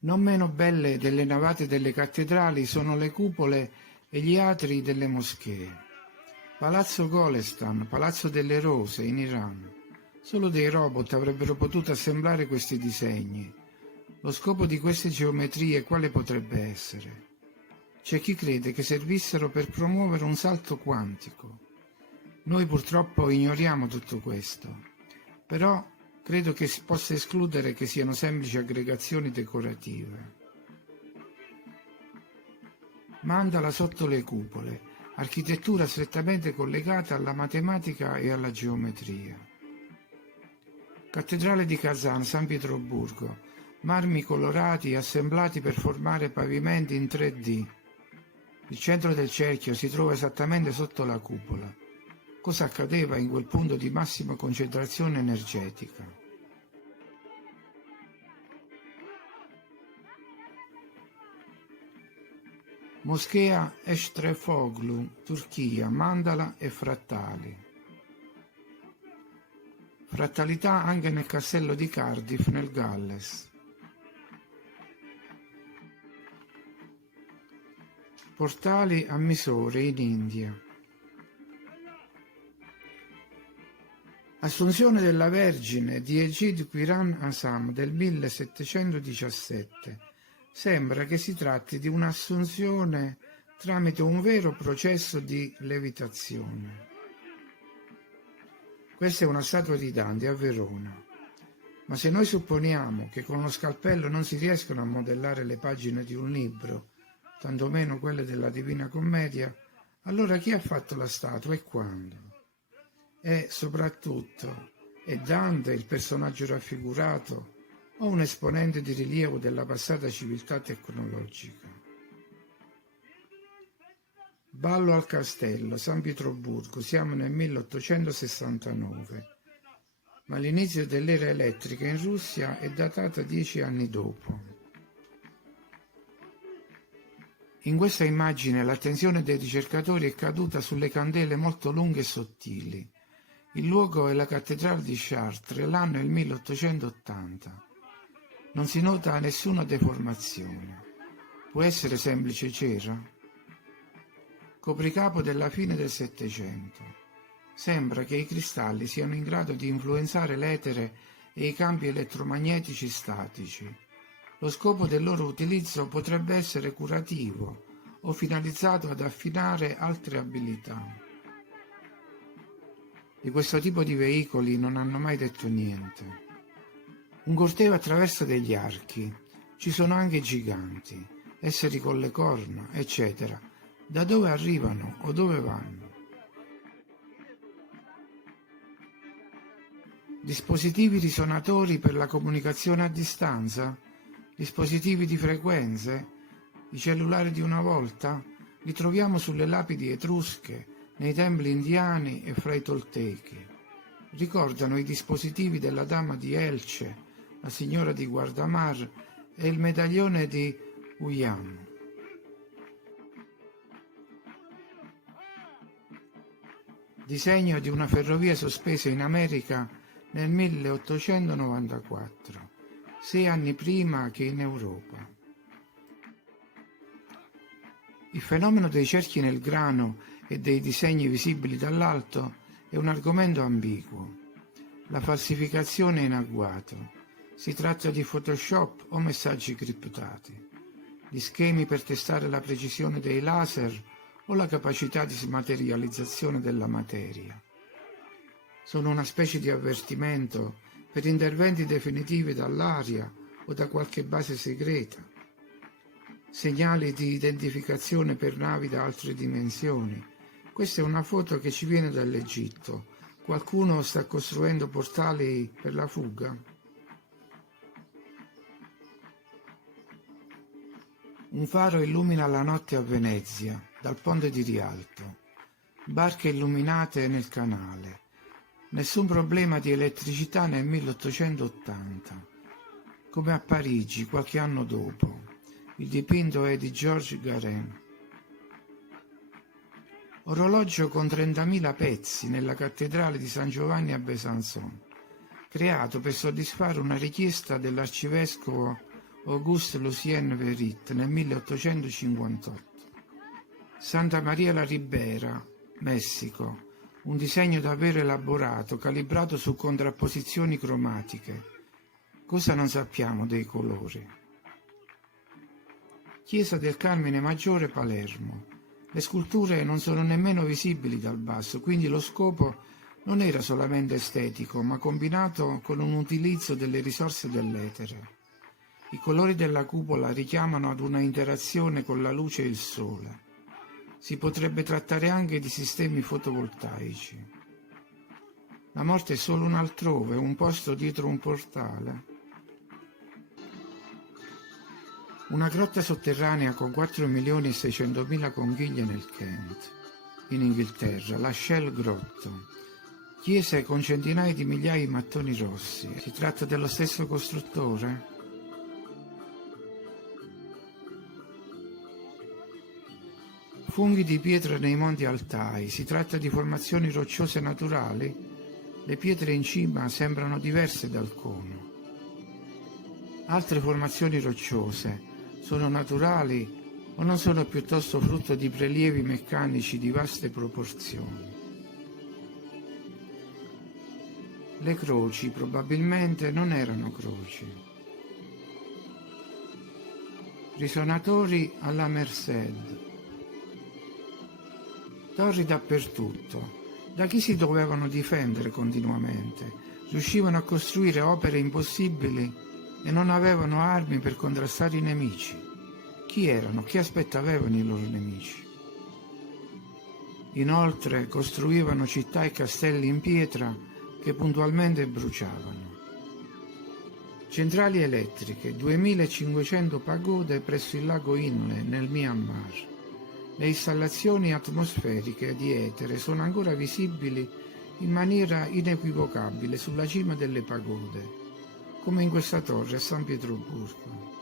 Non meno belle delle navate delle cattedrali sono le cupole e gli atri delle moschee. Palazzo Golestan, Palazzo delle Rose in Iran. Solo dei robot avrebbero potuto assemblare questi disegni. Lo scopo di queste geometrie quale potrebbe essere? C'è chi crede che servissero per promuovere un salto quantico. Noi purtroppo ignoriamo tutto questo, però credo che si possa escludere che siano semplici aggregazioni decorative. Mandala sotto le cupole, architettura strettamente collegata alla matematica e alla geometria. Cattedrale di Kazan, San Pietroburgo, marmi colorati assemblati per formare pavimenti in 3D. Il centro del cerchio si trova esattamente sotto la cupola. Cosa accadeva in quel punto di massima concentrazione energetica? Moschea Eşrefoglu, Turchia, mandala e frattali. Frattalità anche nel castello di Cardiff, nel Galles. Portali a Mysore, in India. Assunzione della Vergine di Egid Quiran Asam del 1717. Sembra che si tratti di un'assunzione tramite un vero processo di levitazione. Questa è una statua di Dante a Verona. Ma se noi supponiamo che con lo scalpello non si riescono a modellare le pagine di un libro, tantomeno quelle della Divina Commedia, allora chi ha fatto la statua e quando? E soprattutto, è Dante il personaggio raffigurato o un esponente di rilievo della passata civiltà tecnologica? Ballo al castello, San Pietroburgo, siamo nel 1869, ma l'inizio dell'era elettrica in Russia è datata 10 anni dopo. In questa immagine l'attenzione dei ricercatori è caduta sulle candele molto lunghe e sottili. Il luogo è la cattedrale di Chartres, l'anno è il 1880. Non si nota nessuna deformazione. Può essere semplice cera? Copricapo della fine del Settecento. Sembra che i cristalli siano in grado di influenzare l'etere e i campi elettromagnetici statici. Lo scopo del loro utilizzo potrebbe essere curativo o finalizzato ad affinare altre abilità. Di questo tipo di veicoli non hanno mai detto niente. Un corteo attraversa degli archi, ci sono anche giganti, esseri con le corna, eccetera. Da dove arrivano o dove vanno? Dispositivi risonatori per la comunicazione a distanza? Dispositivi di frequenze? I cellulari di una volta? Li troviamo sulle lapidi etrusche, nei templi indiani e fra i toltechi. Ricordano i dispositivi della dama di Elce, la signora di Guardamar e il medaglione di Uyam. Disegno di una ferrovia sospesa in America nel 1894, 6 anni prima che in Europa. Il fenomeno dei cerchi nel grano e dei disegni visibili dall'alto è un argomento ambiguo. La falsificazione è in agguato. Si tratta di Photoshop o messaggi criptati, di schemi per testare la precisione dei laser o la capacità di smaterializzazione della materia. Sono una specie di avvertimento per interventi definitivi dall'aria o da qualche base segreta, segnali di identificazione per navi da altre dimensioni. Questa è una foto che ci viene dall'Egitto. Qualcuno sta costruendo portali per la fuga? Un faro illumina la notte a Venezia, dal ponte di Rialto. Barche illuminate nel canale. Nessun problema di elettricità nel 1880, come a Parigi qualche anno dopo. Il dipinto è di Georges Garin. Orologio con 30.000 pezzi nella cattedrale di San Giovanni a Besançon, creato per soddisfare una richiesta dell'arcivescovo Auguste Lucien Verit nel 1858. Santa Maria la Ribera, Messico, un disegno davvero elaborato, calibrato su contrapposizioni cromatiche. Cosa non sappiamo dei colori? Chiesa del Carmine Maggiore, Palermo. Le sculture non sono nemmeno visibili dal basso, quindi lo scopo non era solamente estetico, ma combinato con un utilizzo delle risorse dell'etere. I colori della cupola richiamano ad una interazione con la luce e il sole. Si potrebbe trattare anche di sistemi fotovoltaici. La morte è solo un altrove, un posto dietro un portale. Una grotta sotterranea con 4.600.000 conchiglie nel Kent, in Inghilterra, la Shell Grotto. Chiese con centinaia di migliaia di mattoni rossi. Si tratta dello stesso costruttore? Funghi di pietra nei monti Altai. Si tratta di formazioni rocciose naturali? Le pietre in cima sembrano diverse dal cono. Altre formazioni rocciose sono naturali o non sono piuttosto frutto di prelievi meccanici di vaste proporzioni? Le croci probabilmente non erano croci. Risonatori alla Merced. Torri dappertutto. Da chi si dovevano difendere continuamente? Riuscivano a costruire opere impossibili e non avevano armi per contrastare i nemici. Chi erano? Che aspetto avevano i loro nemici? Inoltre costruivano città e castelli in pietra che puntualmente bruciavano. Centrali elettriche, 2500 pagode presso il lago Inle nel Myanmar. Le installazioni atmosferiche di etere sono ancora visibili in maniera inequivocabile sulla cima delle pagode, come in questa torre a San Pietroburgo.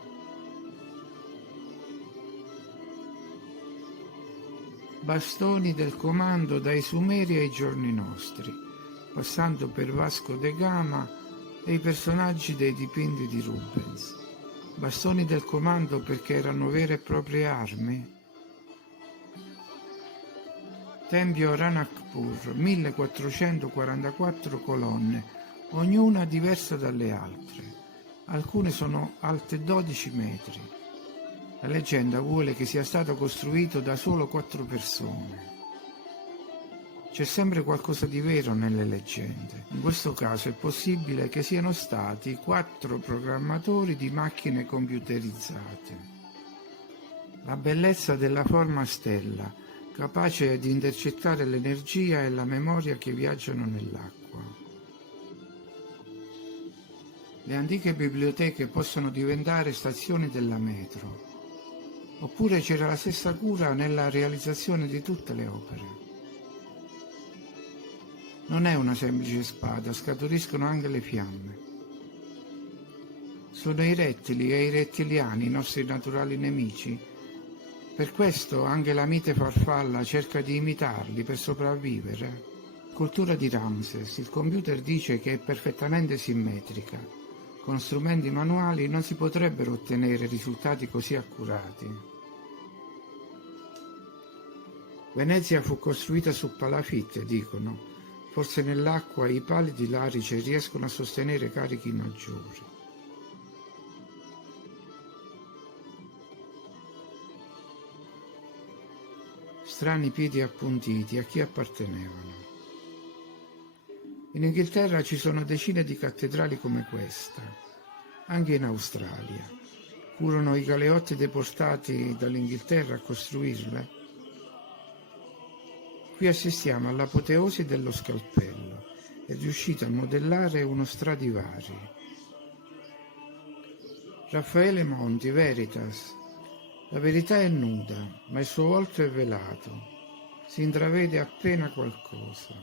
Bastoni del comando dai Sumeri ai giorni nostri, passando per Vasco da Gama e i personaggi dei dipinti di Rubens. Bastoni del comando perché erano vere e proprie armi? Tempio Ranakpur, 1444 colonne, ognuna diversa dalle altre. Alcune sono alte 12 metri. La leggenda vuole che sia stato costruito da solo 4 persone. C'è sempre qualcosa di vero nelle leggende. In questo caso è possibile che siano stati 4 programmatori di macchine computerizzate. La bellezza della forma a stella, capace di intercettare l'energia e la memoria che viaggiano nell'acqua. Le antiche biblioteche possono diventare stazioni della metro, oppure c'era la stessa cura nella realizzazione di tutte le opere. Non è una semplice spada, scaturiscono anche le fiamme. Sono i rettili e i rettiliani i nostri naturali nemici. Per questo anche la mite farfalla cerca di imitarli per sopravvivere. Cultura di Ramses. Il computer dice che è perfettamente simmetrica. Con strumenti manuali non si potrebbero ottenere risultati così accurati. Venezia fu costruita su palafitte, dicono. Forse nell'acqua i pali di larice riescono a sostenere carichi maggiori. Strani piedi appuntiti, a chi appartenevano? In Inghilterra ci sono decine di cattedrali come questa, anche in Australia. Furono i galeotti deportati dall'Inghilterra a costruirle? Qui assistiamo all'apoteosi dello scalpello. È riuscito a modellare uno Stradivari. Raffaele Monti, Veritas. La verità è nuda, ma il suo volto è velato. Si intravede appena qualcosa.